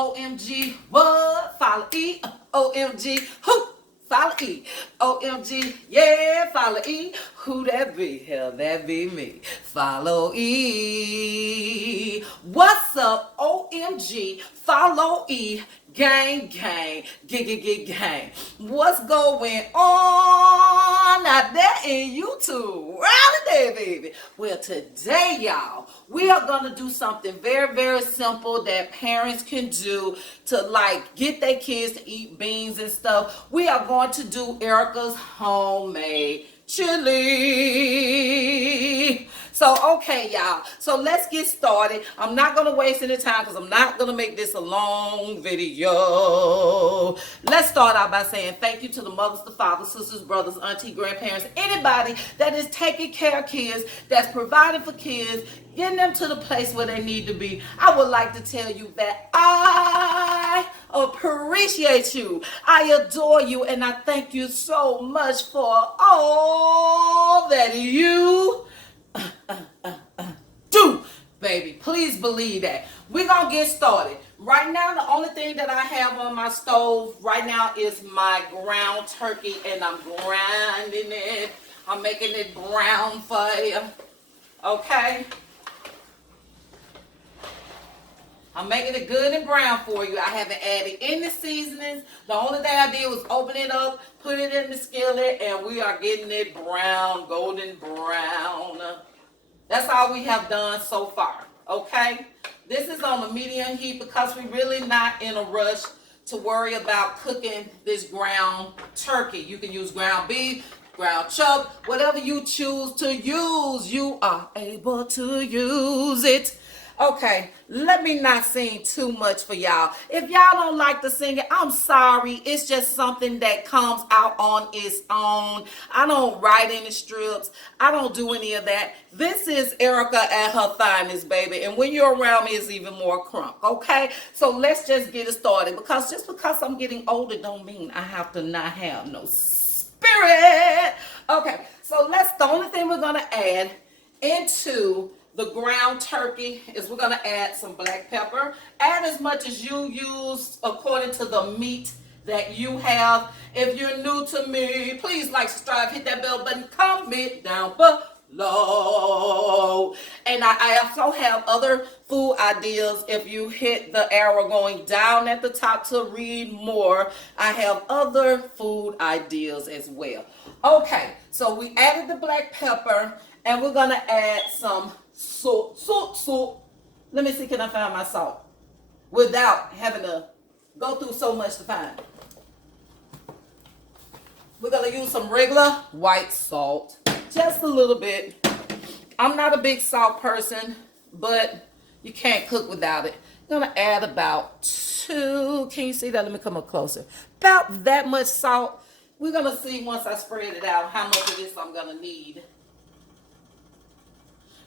OMG, what? Follow E. OMG, who? Follow E. OMG, yeah, follow E. Who that be? Hell, that be me. Follow E. What's up? OMG, follow E. Gang, gang, gang. What's going on out there in YouTube? Rally day, baby. Well, today, y'all, we are going to do something very, very simple that parents can do to, like, get their kids to eat beans and stuff. We are going to do Erika'S homemade chili. So, okay, y'all. So, let's get started. I'm not going to waste any time because I'm not going to make this a long video. Let's start out by saying thank you to the mothers, the fathers, sisters, brothers, auntie, grandparents, anybody that is taking care of kids, that's providing for kids, getting them to the place where they need to be. I would like to tell you that I appreciate you. I adore you, and I thank you so much for all that you do, baby. Please believe that. We're gonna get started. Right now, the only thing that I have on my stove right now is my ground turkey, and I'm grinding it. I'm making it brown for you. Okay? I'm making it good and brown for you. I haven't added any seasonings. The only thing I did was open it up, put it in the skillet, and we are getting it brown, golden brown. That's all we have done so far, okay? This is on a medium heat because we're really not in a rush to worry about cooking this ground turkey. You can use ground beef, ground chuck, whatever you choose to use, you are able to use it. Okay, let me not sing too much for y'all. If y'all don't like to sing it, I'm sorry. It's just something that comes out on its own. I don't write any strips. I don't do any of that. This is Erika at her finest, baby. And when you're around me, it's even more crunk, okay? So let's just get it started. Because just because I'm getting older don't mean I have to not have no spirit. Okay, so the only thing we're going to add into the ground turkey is we're going to add some black pepper. Add as much as you use according to the meat that you have. If you're new to me, please like, subscribe, hit that bell button, comment down below. And I also have other food ideas. If you hit the arrow going down at the top to read more, I have other food ideas as well. Okay, so we added the black pepper, and we're going to add some salt. Let me see, can I find my salt without having to go through so much to find it? We're going to use some regular white salt, just a little bit. I'm not a big salt person, but you can't cook without it. I'm going to add about 2, can you see that? Let me come up closer. About that much salt. We're going to see once I spread it out how much of this I'm going to need.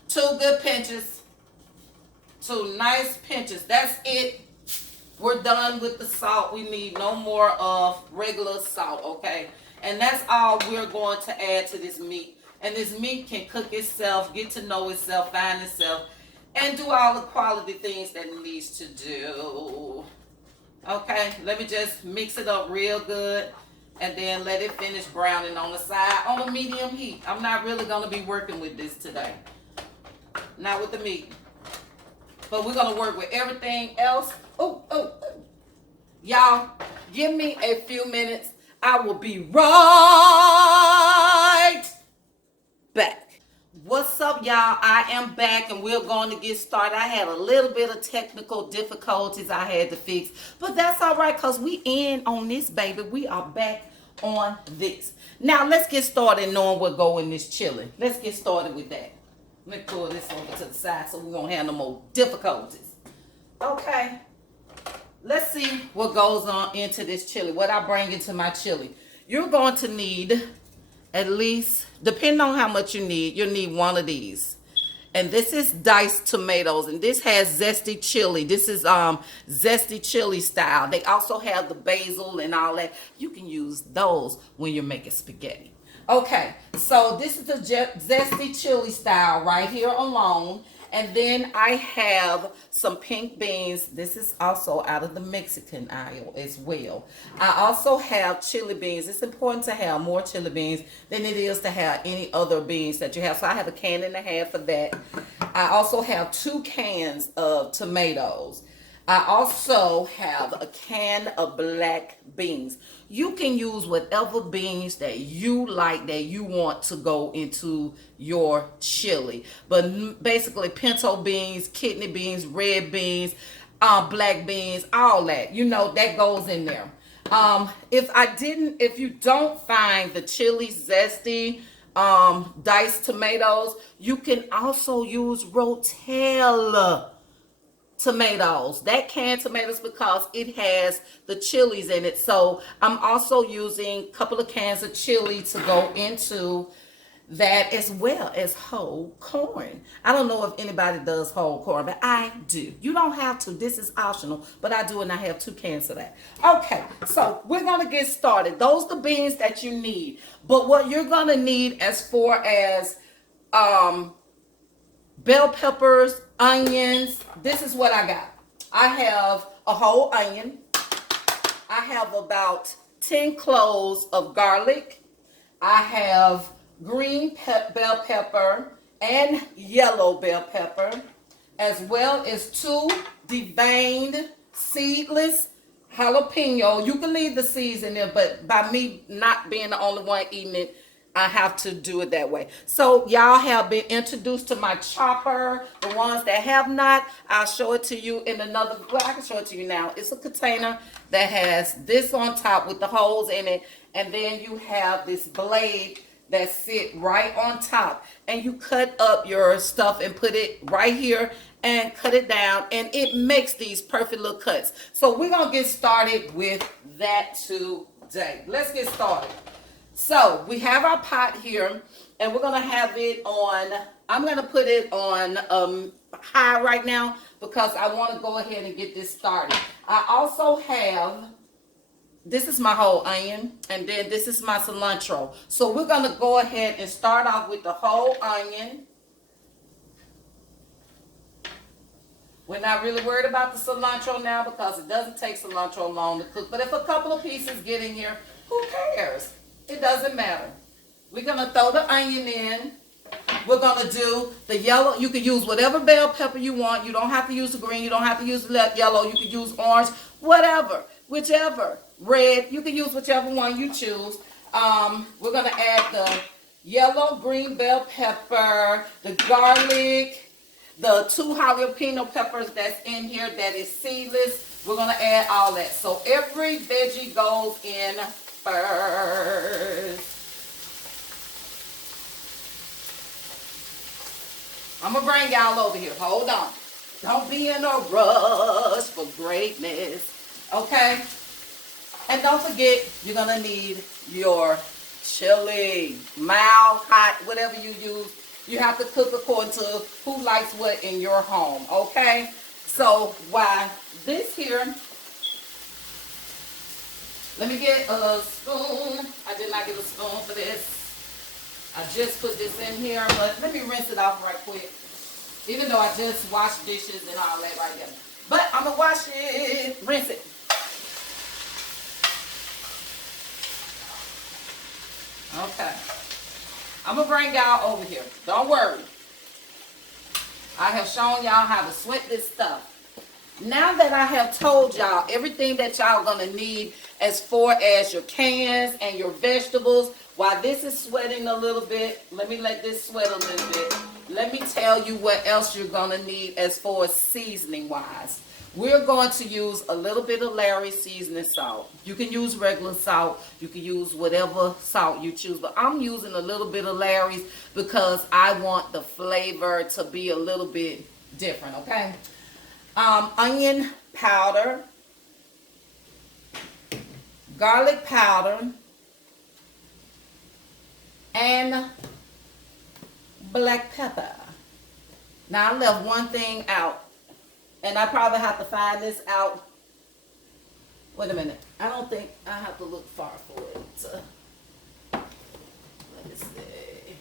2 good pinches. 2 nice pinches. That's it. We're done with the salt. We need no more of regular salt, okay? And that's all we're going to add to this meat. And this meat can cook itself, get to know itself, find itself, and do all the quality things that it needs to do. Okay, let me just mix it up real good and then let it finish browning on the side on a medium heat. I'm not really going to be working with this today. Not with the meat. But we're going to work with everything else. Y'all, give me a few minutes. I will be right back. What's up, y'all? I am back, and we're going to get started. I had a little bit of technical difficulties I had to fix. But that's all right, because we in on this, baby. We are back on this. Now, let's get started knowing what go in this chili. Let's get started with that. Let me pull this over to the side so we won't have no more difficulties. Okay. Let's see what goes on into this chili. What I bring into my chili. You're going to need at least, depending on how much you need, you'll need 1 of these. And this is diced tomatoes. And this has zesty chili. This is zesty chili style. They also have the basil and all that. You can use those when you're making spaghetti. Okay, so this is the zesty chili style right here alone. And then I have some pink beans. This is also out of the Mexican aisle as well. I also have chili beans. It's important to have more chili beans than it is to have any other beans that you have. So I have a can and a half of that. I also have 2 cans of tomatoes. I also have a can of black beans. You can use whatever beans that you like, that you want to go into your chili. But basically pinto beans, kidney beans, red beans, black beans, all that. You know, that goes in there. If you don't find the chili zesty diced tomatoes, you can also use Rotel tomatoes, that canned tomatoes, because it has the chilies in it. So I'm also using a couple of cans of chili to go into that, as well as whole corn. I don't know if anybody does whole corn, but I do. You don't have to. This is optional, but I do, and I have 2 cans of that. Okay, so we're gonna get started. Those are the beans that you need. But what you're gonna need as far as bell peppers, onions, this is what I got. I have a whole onion. I have about 10 cloves of garlic. I have green bell pepper and yellow bell pepper, as well as 2 deveined seedless jalapeno. You can leave the seeds in there, but by me not being the only one eating it, I have to do it that way. So y'all have been introduced to my chopper. The ones that have not, I'll show it to you in another, well, I can show it to you now. It's a container that has this on top with the holes in it. And then you have this blade that sit right on top. And you cut up your stuff and put it right here and cut it down. And it makes these perfect little cuts. So we're going to get started with that today. Let's get started. So we have our pot here, and we're going to have it on, I'm going to put it on high right now because I want to go ahead and get this started. I also have, this is my whole onion, and then this is my cilantro. So we're going to go ahead and start off with the whole onion. We're not really worried about the cilantro now because it doesn't take cilantro long to cook. But if a couple of pieces get in here, who cares? It doesn't matter. We're going to throw the onion in. We're going to do the yellow. You can use whatever bell pepper you want. You don't have to use the green. You don't have to use the yellow. You can use orange. Whatever. Whichever. Red. You can use whichever one you choose. We're going to add the yellow green bell pepper, the garlic, the 2 jalapeno peppers that's in here that is seedless. We're going to add all that. So every veggie goes in first. I'm gonna bring y'all over here. Hold on. Don't be in a rush for greatness. Okay? And don't forget, you're gonna need your chili. Mild, hot, whatever you use. You have to cook according to who likes what in your home. Okay? So while this here, let me get a spoon. I did not get a spoon for this. I just put this in here, but let me rinse it off right quick. Even though I just washed dishes and all that right there. But I'm going to wash it, rinse it. Okay. I'm going to bring y'all over here. Don't worry. I have shown y'all how to sweat this stuff. Now that I have told y'all everything that y'all gonna need as far as your cans and your vegetables, while this is sweating a little bit, let me let this sweat a little bit. Let me tell you what else you're gonna need as far as seasoning wise. We're going to use a little bit of Larry's seasoning salt. You can use regular salt. You can use whatever salt you choose. But I'm using a little bit of Larry's because I want the flavor to be a little bit different, okay? Onion powder, garlic powder, and black pepper. Now I left one thing out, and I probably have to find this out. Wait a minute. I don't think I have to look far for it. Let me see.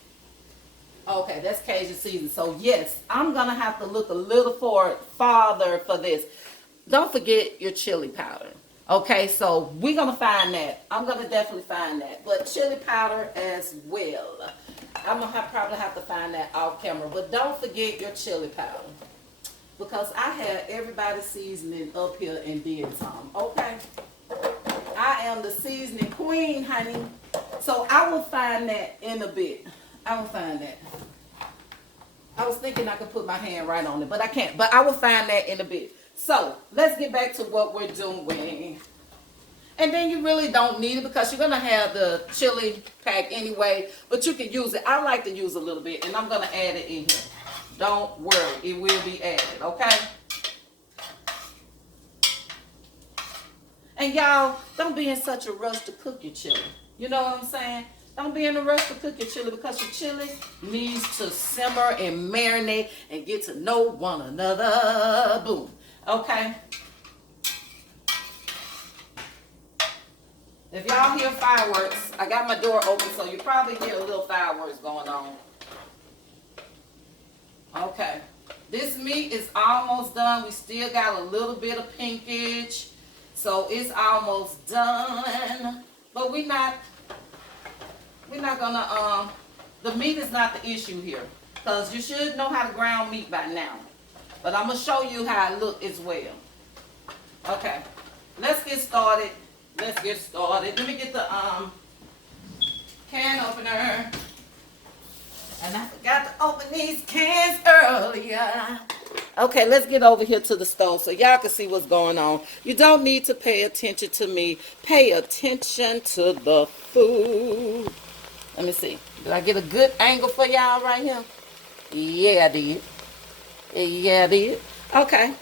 Okay, that's Cajun season. So yes, I'm gonna have to look a little farther for this. Don't forget your chili powder. Okay, so we're gonna find that. I'm gonna definitely find that. But chili powder as well. I'm gonna probably have to find that off camera. But don't forget your chili powder. Because I had everybody's seasoning up here and did some. Okay? I am the seasoning queen, honey. So I will find that in a bit. I will find that. I was thinking I could put my hand right on it, but I can't. But I will find that in a bit. So let's get back to what we're doing. And then you really don't need it because you're going to have the chili pack anyway. But you can use it. I like to use a little bit, and I'm going to add it in here. Don't worry. It will be added, okay? And y'all, don't be in such a rush to cook your chili. You know what I'm saying? Don't be in a rush to cook your chili because your chili needs to simmer and marinate and get to know one another. Boom. Okay? If y'all hear fireworks, I got my door open, so you probably hear a little fireworks going on. Okay. This meat is almost done. We still got a little bit of pinkage. So it's almost done. But we're not gonna, the meat is not the issue here. Because you should know how to ground meat by now. But I'm gonna show you how it looks as well. Okay, let's get started. Let's get started. Let me get the can opener. And I forgot to open these cans earlier. Okay, let's get over here to the stove so y'all can see what's going on. You don't need to pay attention to me. Pay attention to the food. Let me see. Did I get a good angle for y'all right here? Yeah, I did. Yeah, I did. Okay.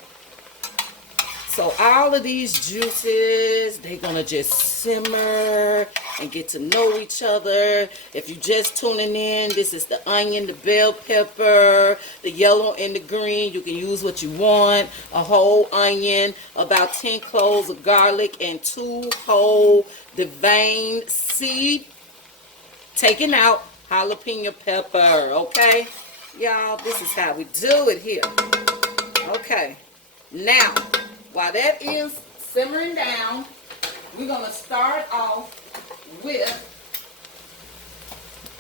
So all of these juices, they're going to just simmer and get to know each other. If you're just tuning in, this is the onion, the bell pepper, the yellow and the green. You can use what you want. A whole onion, about 10 cloves of garlic, and 2 whole divine seed taken out jalapeno pepper. Okay? Y'all, this is how we do it here. Okay. Now, while that is simmering down, we're going to start off with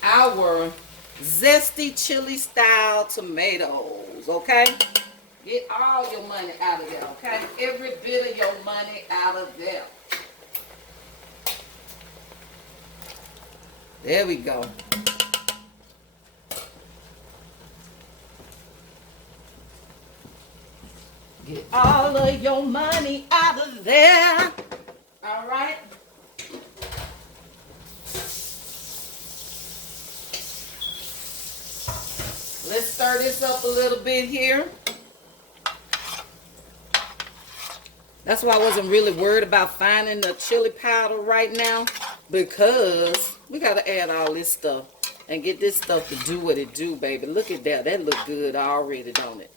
our zesty chili style tomatoes, okay? Get all your money out of there, okay? Every bit of your money out of there. There we go. Get all of your money out of there. All right. Let's stir this up a little bit here. That's why I wasn't really worried about finding the chili powder right now, because we got to add all this stuff and get this stuff to do what it do, baby. Look at that. That look good already, don't it?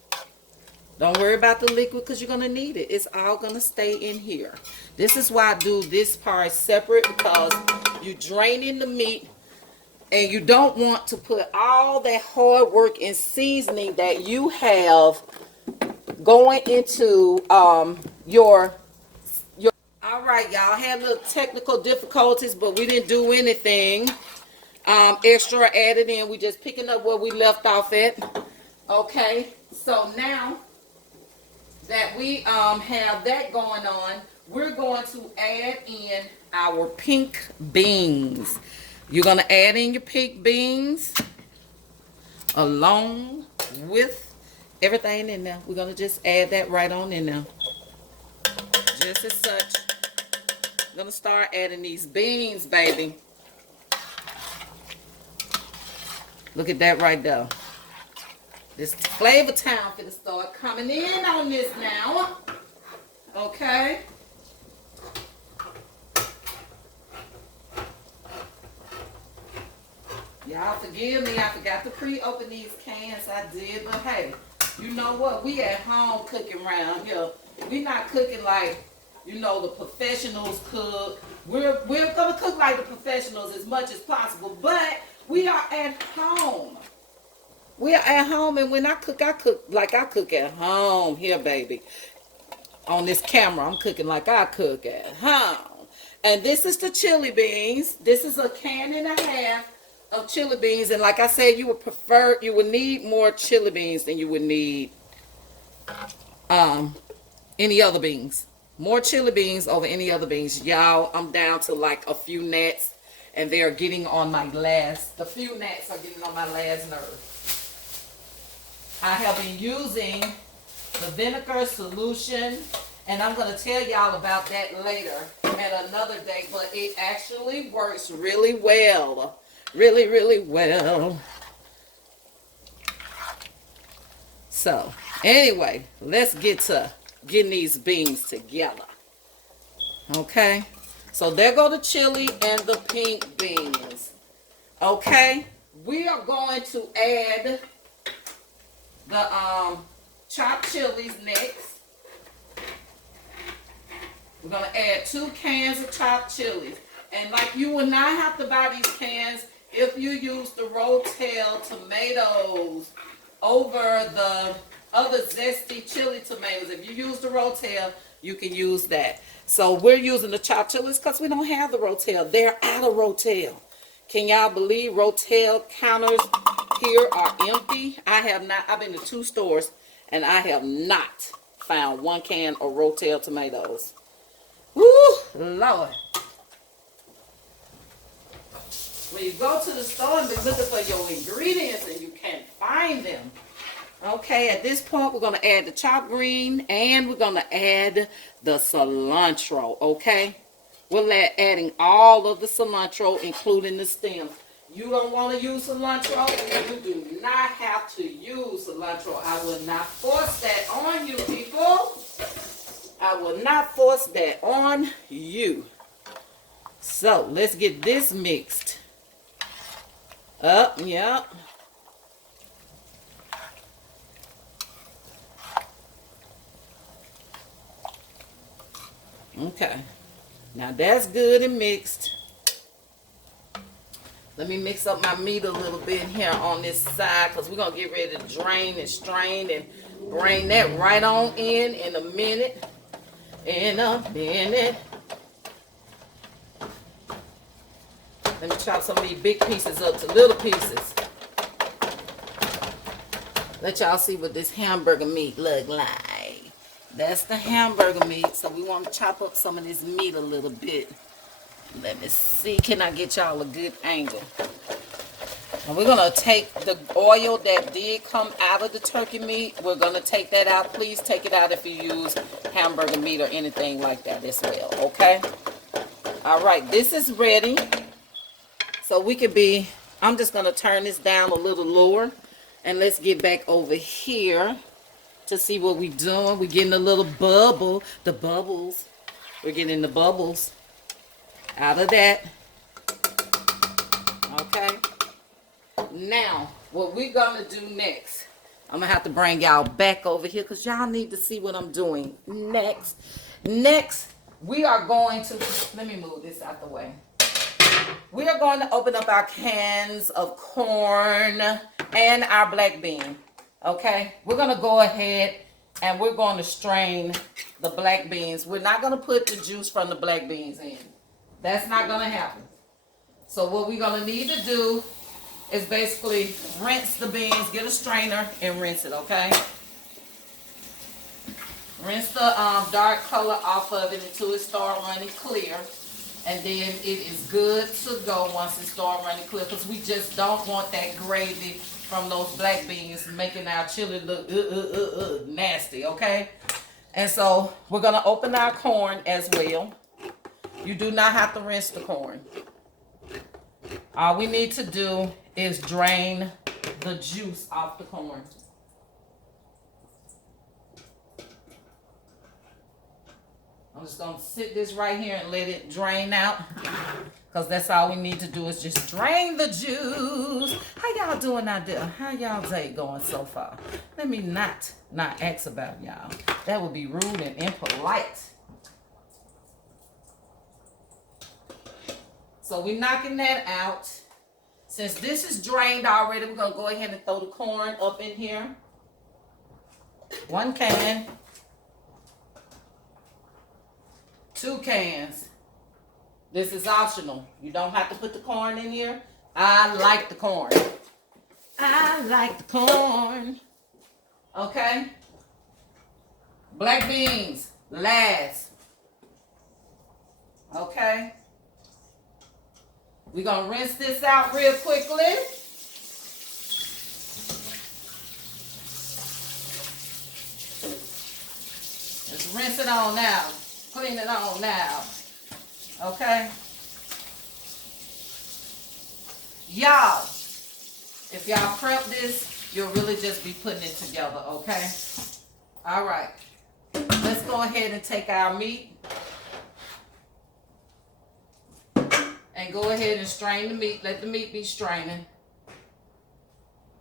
Don't worry about the liquid because you're going to need it. It's all going to stay in here. This is why I do this part separate, because you're draining the meat and you don't want to put all that hard work and seasoning that you have going into your all right, y'all, had little technical difficulties, but we didn't do anything extra added in. We just picking up where we left off at. Okay, so now that we have that going on, we're going to add in our pink beans. You're going to add in your pink beans along with everything in there. We're going to just add that right on in there. Just as such. I'm going to start adding these beans, baby. Look at that right there. This flavor time for to start coming in on this now. Okay. Y'all forgive me. I forgot to pre-open these cans. I did. But hey, you know what? We at home cooking around here. We not cooking like, you know, the professionals cook. We're going to cook like the professionals as much as possible. But we are at home. We are at home, and when I cook like I cook at home. Here, baby. On this camera, I'm cooking like I cook at home. And this is the chili beans. This is a can and a half of chili beans. And like I said, you would need more chili beans than you would need any other beans. More chili beans over any other beans. Y'all, I'm down to like a few gnats, and they are getting on my last, the few gnats are getting on my last nerve. I have been using the vinegar solution, and I'm going to tell y'all about that later at another day, but it actually works really well. Really, really well. So, anyway, let's get to getting these beans together. Okay? So, there go the chili and the pink beans. Okay? We are going to add the chopped chilies next. We're going to add 2 cans of chopped chilies. And like, you will not have to buy these cans if you use the Rotel tomatoes over the other zesty chili tomatoes. If you use the Rotel, you can use that. So we're using the chopped chilies because we don't have the Rotel. They're out of Rotel. Can y'all believe Rotel counters here are empty? I've been to 2 stores and I have not found 1 can of Rotel tomatoes. Woo, Lord. When you go to the store and be looking for your ingredients and you can't find them. Okay, at this point, we're going to add the chopped green and we're going to add the cilantro, okay? We're adding all of the cilantro, including the stems. You don't want to use cilantro, you do not have to use cilantro. I will not force that on you, people. I will not force that on you. So, let's get this mixed up, yep. Okay, now that's good and mixed. Let me mix up my meat a little bit here on this side because we're going to get ready to drain and strain and bring that right on in a minute. In a minute. Let me chop some of these big pieces up to little pieces. Let y'all see what this hamburger meat look like. That's the hamburger meat. So we want to chop up some of this meat a little bit. Let me see. Can I get y'all a good angle? And we're going to take the oil that did come out of the turkey meat. We're going to take that out. Please take it out if you use hamburger meat or anything like that as well. Okay? All right. This is ready. So we could be, I'm just going to turn this down a little lower. And let's get back over here to see what we're doing. We're getting a little bubble. The bubbles. We're getting the bubbles out of that. Okay. Now, what we're going to do next, I'm going to have to bring y'all back over here because y'all need to see what I'm doing next. Next, we are going to, let me move this out the way. We are going to open up our cans of corn and our black bean. Okay, we're going to go ahead and we're going to strain the black beans. We're not going to put the juice from the black beans in. That's not going to happen. So what we're going to need to do is basically rinse the beans, get a strainer and rinse it, okay? Rinse the dark color off of it until it starts running clear. And then it is good to go once it starts running clear because we just don't want that gravy from those black beans making our chili look nasty, okay? And so we're going to open our corn as well. You do not have to rinse the corn. All we need to do is drain the juice off the corn. I'm just going to sit this right here and let it drain out. Because that's all we need to do is just drain the juice. How y'all doing out there? How y'all day going so far? Let me not ask about y'all. That would be rude and impolite. So we're knocking that out. Since this is drained already, we're gonna go ahead and throw the corn up in here. 1 can. 2 cans. This is optional. You don't have to put the corn in here. I like the corn. I like the corn. Okay. Black beans, last. Okay. We're going to rinse this out real quickly. Let's rinse it on now. Clean it on now. Okay. Y'all, if y'all prep this, you'll really just be putting it together, okay? All right. Let's go ahead and take our meat. And go ahead and strain the meat. Let the meat be straining.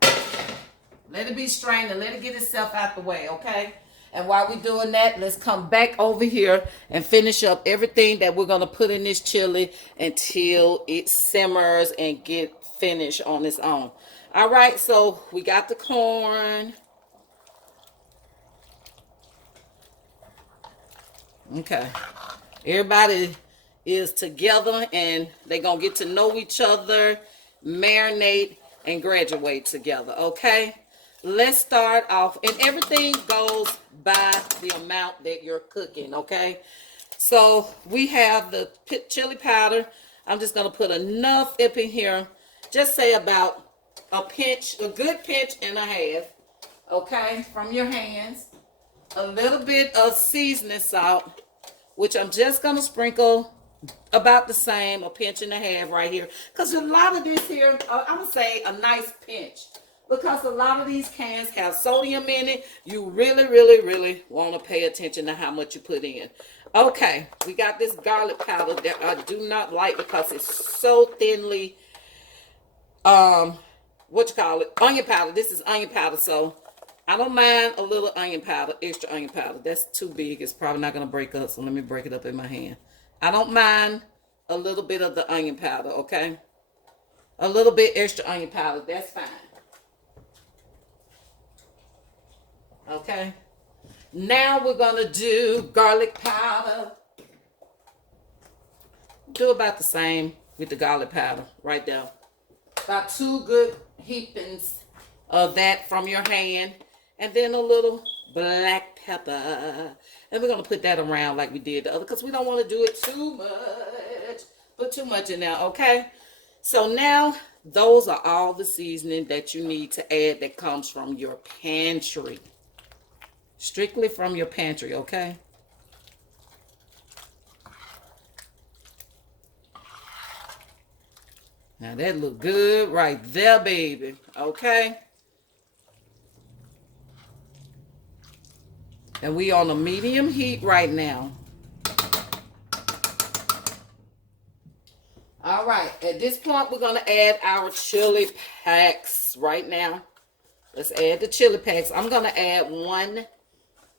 Let it be straining. Let it get itself out the way, okay? And while we're doing that, let's come back over here and finish up everything that we're going to put in this chili until it simmers and get finished on its own. All right, so we got the corn. Okay. Everybody is together and they're going to get to know each other, marinate, and graduate together, okay? Let's start off, and everything goes by the amount that you're cooking, okay? So we have the chili powder. I'm just going to put enough up in here. Just say about a pinch, a good pinch and a half, okay, from your hands. A little bit of seasoning salt, which I'm just going to sprinkle about the same, a pinch and a half right here. Because a lot of this here, I would say a nice pinch. Because a lot of these cans have sodium in it. You really, really, really want to pay attention to how much you put in. Okay, we got this garlic powder that I do not like because it's so thinly, onion powder. This is onion powder, so I don't mind a little onion powder, extra onion powder. That's too big. It's probably not going to break up, so let me break it up in my hand. I don't mind a little bit of the onion powder, okay? A little bit extra onion powder, that's fine. Okay, now we're gonna do garlic powder. Do about the same with the garlic powder right there. About 2 good heapings of that from your hand, and then a little black pepper. And we're gonna put that around like we did the other, because we don't want to do it too much. Put too much in there, okay? So now those are all the seasoning that you need to add that comes from your pantry. Strictly from your pantry, okay? Now that look good right there, baby. Okay? And we on a medium heat right now. All right. At this point, we're going to add our chili packs right now. Let's add the chili packs. I'm going to add 1.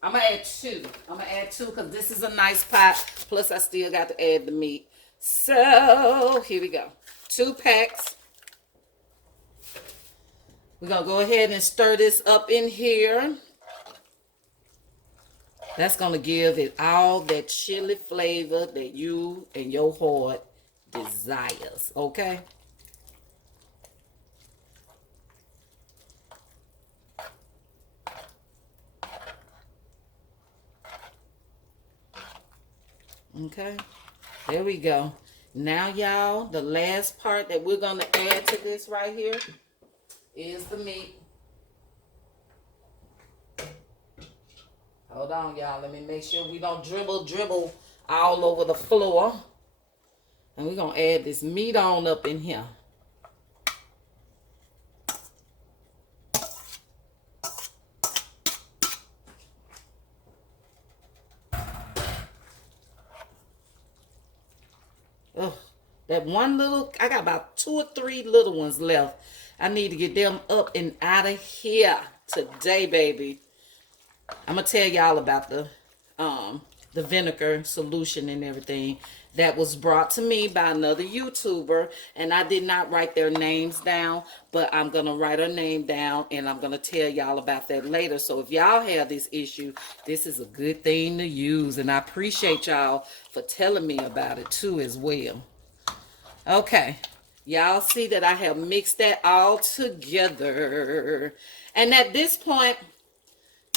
I'm going to add 2. I'm going to add 2 because this is a nice pot. Plus, I still got to add the meat. So, here we go. 2 packs. We're going to go ahead and stir this up in here. That's going to give it all that chili flavor that you and your heart desires. Okay? Okay, there we go. Now, y'all, the last part that we're going to add to this right here is the meat. Hold on, y'all. Let me make sure we don't dribble all over the floor. And we're going to add this meat on up in here. Ugh, that one little, I got about 2 or 3 little ones left. I need to get them up and out of here today, baby. I'm going to tell y'all about the the vinegar solution and everything. That was brought to me by another YouTuber, and I did not write their names down, but I'm going to write her name down, and I'm going to tell y'all about that later. So if y'all have this issue, this is a good thing to use, and I appreciate y'all for telling me about it too as well. Okay, y'all see that I have mixed that all together, and at this point,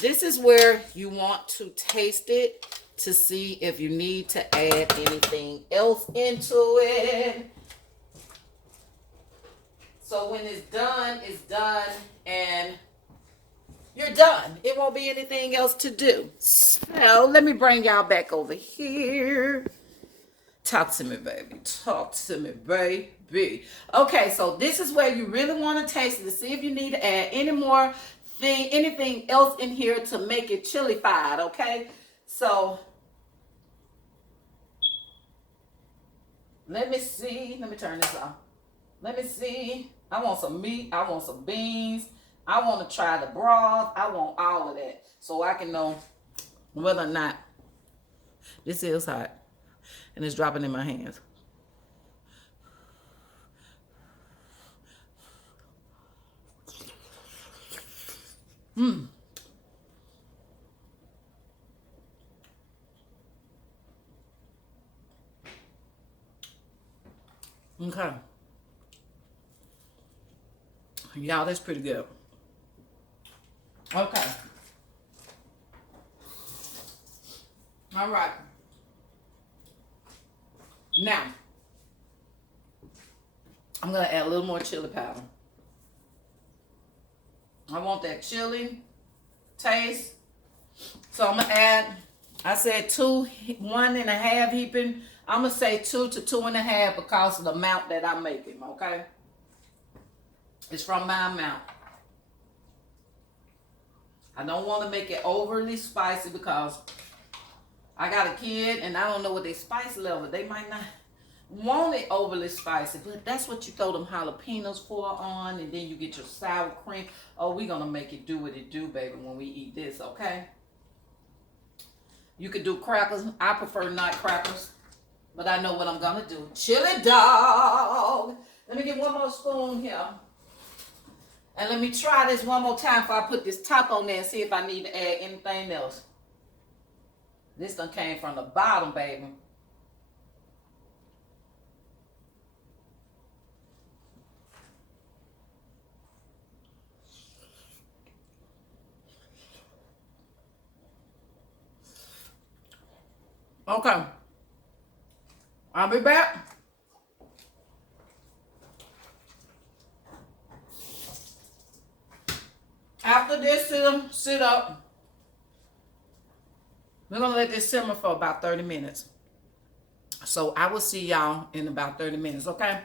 this is where you want to taste it to see if you need to add anything else into it. So when it's done, and you're done. It won't be anything else to do. So let me bring y'all back over here. Talk to me, baby. Talk to me, baby. Okay, so this is where you really want to taste it to see if you need to add anything else in here to make it chili-fied, okay? So let me see. Let me turn this off. Let me see. I want some meat. I want some beans. I want to try the broth. I want all of that so I can know whether or not this is hot and it's dropping in my hands. Okay. Y'all, that's pretty good. Okay. All right. Now, I'm going to add a little more chili powder. I want that chili taste. So I'm going to add, I said 1.5 heaping. I'm going to say 2 to 2.5 because of the amount that I'm making, okay? It's from my amount. I don't want to make it overly spicy because I got a kid and I don't know what their spice level. They might not want it overly spicy, but that's what you throw them jalapenos on, and then you get your sour cream. Oh, we're going to make it do what it do, baby, when we eat this, okay? You could do crackers. I prefer not crackers, but I know what I'm going to do. Chili dog. Let me get one more spoon here. And let me try this one more time before I put this top on there and see if I need to add anything else. This done came from the bottom, baby. Okay. I'll be back. After this sit up, we're going to let this simmer for about 30 minutes. So I will see y'all in about 30 minutes, okay?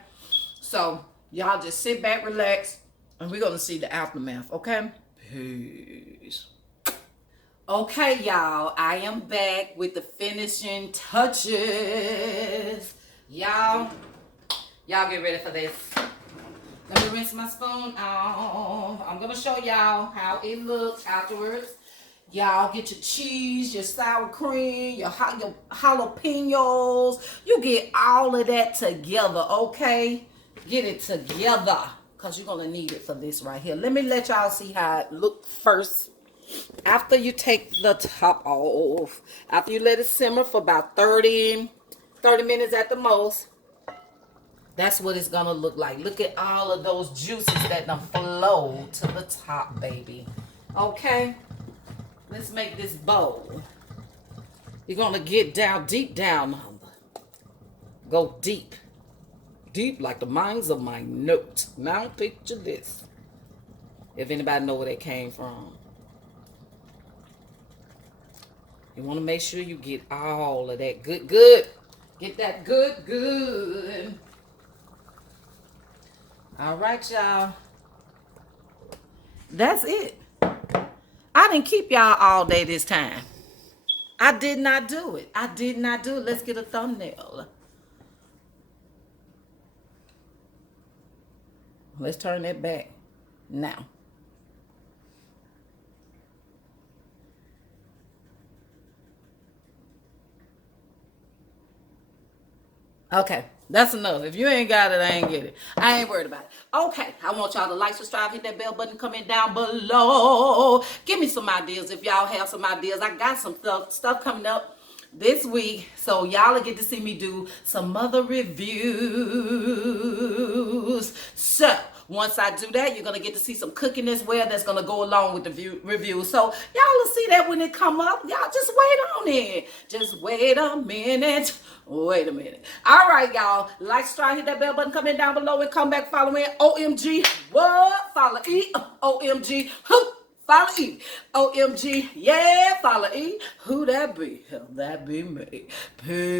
So y'all just sit back, relax, and we're going to see the aftermath, okay? Peace. Okay, y'all, I am back with the finishing touches. Y'all get ready for this. Let me rinse my spoon off. I'm going to show y'all how it looks afterwards. Y'all get your cheese, your sour cream, your jalapenos. You get all of that together, okay? Get it together because you're going to need it for this right here. Let me let y'all see how it looks first. After you take the top off, after you let it simmer for about 30 minutes at the most, that's what it's gonna look like. Look at all of those juices that done flow to the top, baby. Okay, let's make this bowl. You're gonna get down, deep down, mama. Go deep. Deep like the minds of my note. Now picture this. If anybody know where that came from. You want to make sure you get all of that good. Get that good. All right, y'all. That's it. I didn't keep y'all all day this time. I did not do it. Let's get a thumbnail. Let's turn that back now. Okay, that's enough. If you ain't got it, I ain't get it. I ain't worried about it. Okay, I want y'all to like, subscribe, hit that bell button, comment down below. Give me some ideas if y'all have some ideas. I got some stuff coming up this week, so y'all will get to see me do some other reviews. So once I do that, you're gonna get to see some cooking as well that's gonna go along with the review. So y'all will see that when it come up. Y'all just wait on it. Just wait a minute. Wait a minute. All right, y'all. Like, subscribe, hit that bell button, comment down below, and come back following OMG. What? Follow E. OMG. Who? Follow E. OMG. Yeah, follow E. Who that be? That be me. Peace.